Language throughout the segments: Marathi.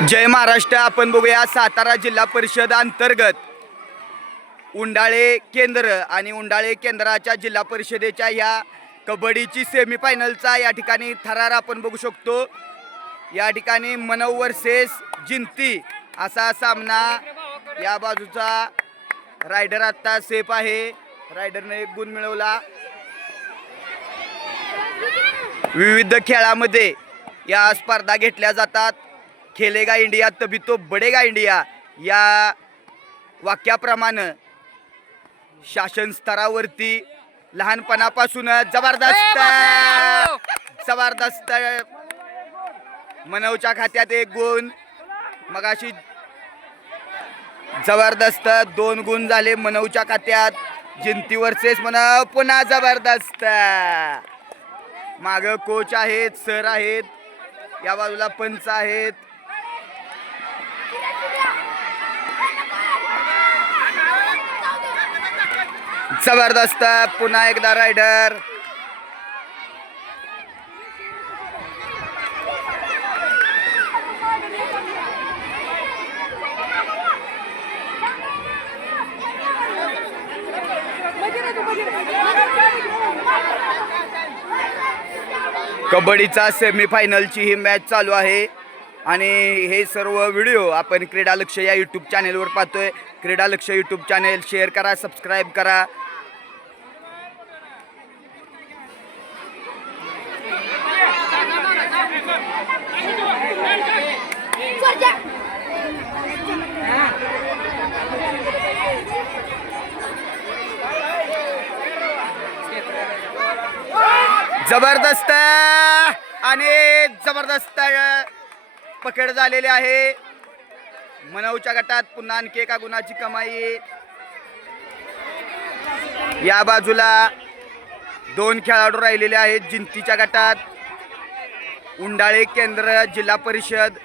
जय महाराष्ट्र आपण बघूया सातारा जिल्हा परिषद अंतर्गत. उंडाळे केंद्र आणि उंडाळे केंद्राच्या जिल्हा परिषदेच्या ह्या कबड्डीची सेमीफायनलचा या ठिकाणी थरार आपण बघू शकतो. या ठिकाणी मनव वर्सेस जिंती असा सामना या बाजूचा रायडर आत्ता सेफ आहे. रायडरने एक गुण मिळवला. विविध खेळामध्ये या स्पर्धा घेतल्या जातात. खेलेगा इंडिया तभी तो बडेगा इंडिया या वाक्याप्रमाणे शासन स्तरावरती लहानपणापासून जबरदस्त जबरदस्त मनवच्या खात्यात एक गुण मगाशी जबरदस्त दोन गुण झाले मनवच्या खात्यात जिंती वर्सेस मनव पुन्हा जबरदस्त. माग कोच आहेत सर आहेत या बाजूला पंच आहेत. जबरदस्त पुन्हा एकदा रायडर कबड्डीचा सेमीफायनलची ही मॅच चालू आहे. आणि हे सर्व व्हिडिओ आपण क्रीडा लक्ष या यूट्यूब चॅनेलवर पाहतोय. Krida Laksh YouTube channel share करा सबस्क्राईब करा. जबरदस्त आणि जबरदस्त पकड झालेली आहे. मनवच्या गटात पुन्हा आणखी एका गुणाची कमाई. या बाजूला दोन खेळाडू राहिलेले आहेत जिंतीच्या गटात. उंडाळे केंद्र जिल्हा परिषद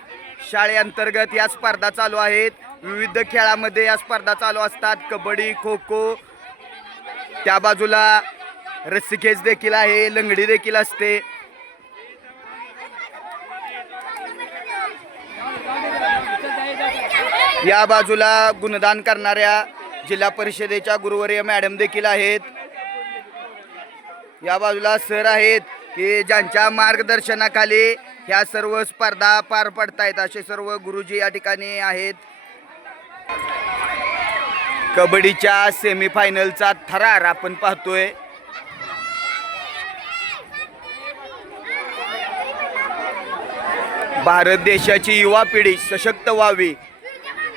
शाळेअंतर्गत या स्पर्धा चालू आहेत. विविध खेळामध्ये या स्पर्धा चालू असतात. कबड्डी खो खो त्या बाजूला रस्सीखेच देखील आहे लंगडी देखील असते. या बाजूला गुणदान करणाऱ्या जिल्हा परिषदेच्या गुरुवर्य मॅडम देखील आहेत. या बाजूला सर आहेत की ज्यांच्या मार्गदर्शनाखाली ह्या सर्व स्पर्धा पार पडतायत असे सर्व गुरुजी या ठिकाणी आहेत. कबड्डीच्या सेमीफायनलचा थरार आपण पाहतोय. भारत देशाची युवा पिढी सशक्त व्हावी.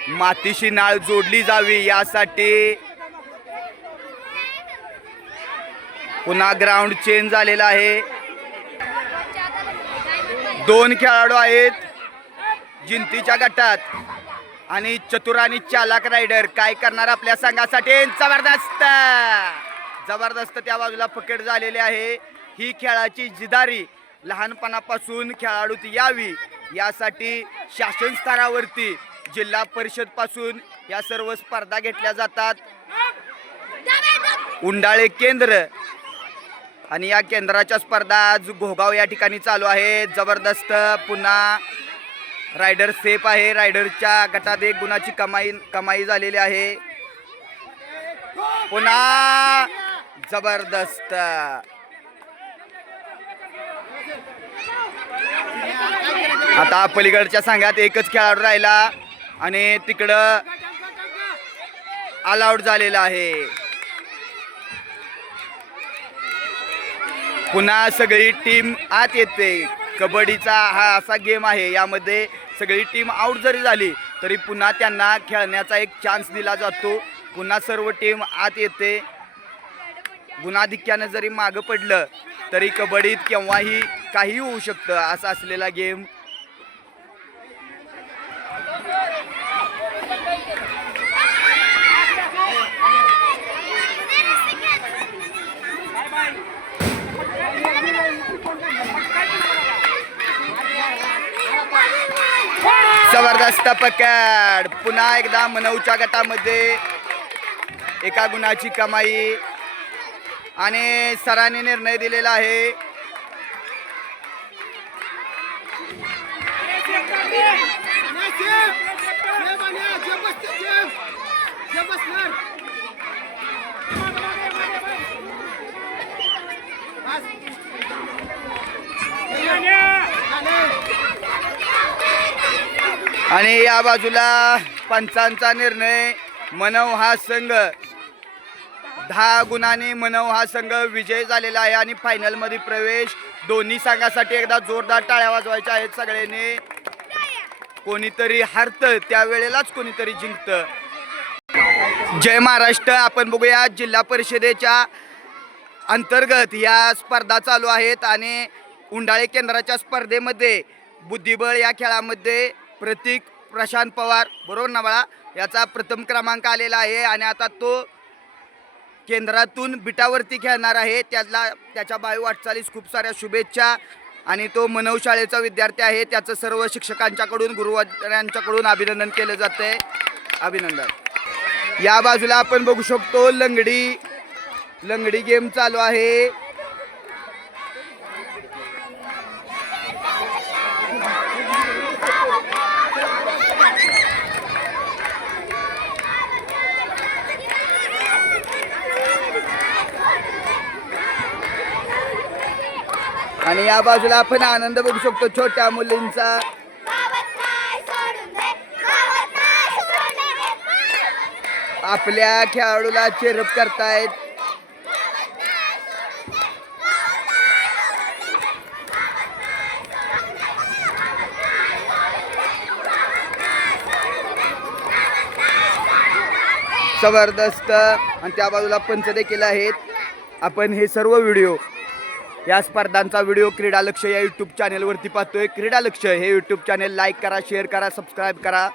मातीशी नाळ जोडली जावी यासाठी पुन्हा ग्राउंड चेंज झालेला आहे. दोन खेळाडू आहेत जिंतीच्या गटात. आणि चतुर आणि चालक रायडर काय करणार आपल्या संघासाठी? जबरदस्त! जबरदस्त त्या बाजूला पकेट झालेली आहे. ही खेळाची जिदारी लहानपणापासून खेळाडूत यावी. यासाठी शासन स्तरावरती जिल्हा परिषदपासून या सर्व स्पर्धा घेतल्या जातात. उंडाळे केंद्र आणि या केंद्राच्या स्पर्धा आज घोगाव या ठिकाणी चालू आहे जबरदस्त पुन्हा रायडर सेफ आहे. रायडरच्या गटात एक गुणाची कमाई कमाई झालेली आहे. पुन्हा जबरदस्त. आता पलीकडच्या संघात एकच खेळाडू राहिला आणि तिकडं ऑल झालेला आहे. पुन्हा सगळी टीम आत येते. कबड्डीचा हा असा गेम आहे. यामध्ये सगळी टीम आऊट जरी झाली तरी पुन्हा त्यांना खेळण्याचा एक चान्स दिला जातो. पुन्हा सर्व टीम आत येते. गुणाधिक्यानं जरी मागं पडलं तरी कबड्डीत केव्हाही काही होऊ शकतं. असा असलेला गेम. जबरदस्त पकड. पुन्हा एकदा मनवच्या गटामध्ये एका गुणाची कमाई. आणि सरांनी निर्णय दिलेला आहे. आणि या बाजूला पंचांचा निर्णय मनव हा संघ. दहा गुणांनी मनव हा संघ विजय झालेला आहे आणि फायनलमध्ये प्रवेश. दोन्ही संघासाठी एकदा जोरदार टाळ्या वाजवायच्या आहेत सगळ्यांनी. कोणीतरी हरतं त्यावेळेलाच कोणीतरी जिंकतं. जय महाराष्ट्र आपण बघूया जिल्हा परिषदेच्या अंतर्गत या स्पर्धा चालू आहेत आणि उंडाळे केंद्राच्या स्पर्धेमध्ये बुद्धिबळ या खेळामध्ये प्रतीक प्रशांत पवार बरोबर ना बाळा? याचा प्रथम क्रमांक आलेला आहे आणि आता तो केंद्रातून बिटावरती खेळणार आहे. त्याला त्याच्या बायो वाटचालीस खूप साऱ्या शुभेच्छा. आणि तो मनव शाळेचा विद्यार्थी आहे. त्याचं सर्व शिक्षकांच्याकडून गुरुवारांच्याकडून अभिनंदन केलं जातंय. अभिनंदन. या बाजूला आपण बघू शकतो लंगडी लंगडी गेम चालू आहे. आणि या बाजूला आपण आनंद बघू शकतो छोट्या मुलींचा. आपल्या खेळाडूला चेरप करतायत. जबरदस्त. आणि त्या बाजूला पंच देखील आहेत. आपण हे सर्व व्हिडिओ या स्पर्धांचा व्हिडिओ क्रीडा लक्ष या यूट्यूब चॅनेलवरती पाहतोय. क्रीडा लक्ष हे यूट्यूब चॅनेल लाईक करा शेअर करा सबस्क्राईब करा.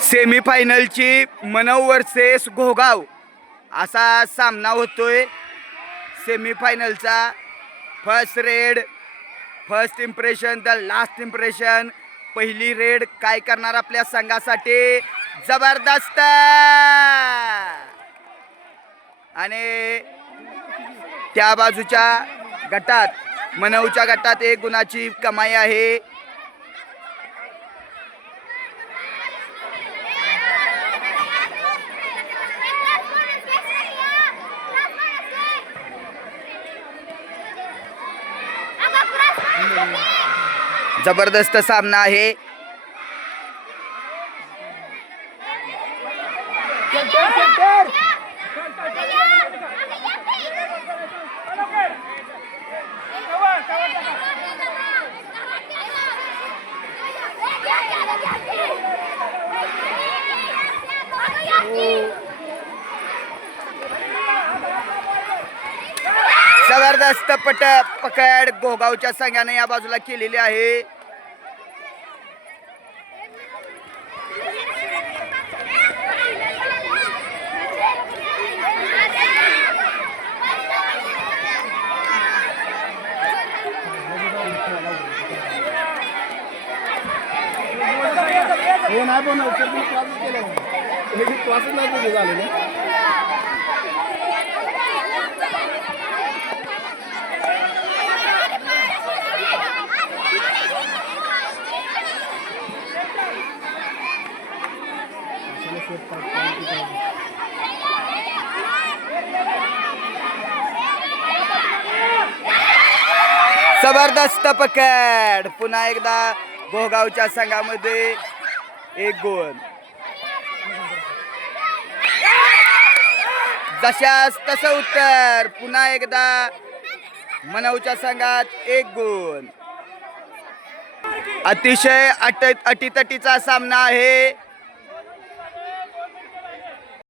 सेमीफायनलची मनव वर्सेस घोगाव असा सामना होतोय. सेमीफायनलचा first raid first impression the last impression पहिली रेड काय करणार आपल्या संघासाठी? जबरदस्त! आणि त्या बाजूच्या गटात मनवच्या गटात एक गुणाची कमाई आहे. जबरदस्त सामना आहे. जबरदस्त पट पकड गोगावच्या संघाने या बाजूला केलेली आहे हे नाही पण केलं नाही. हे क्लासच नाही तुझे जबरदस्त पकड. पुन्हा एकदा गोगावच्या संघामध्ये एक गोल. जशास तसं उत्तर. पुन्हा एकदा मनवच्या संघात एक गोल. अतिशय अट अटीतटीचा सामना आहे.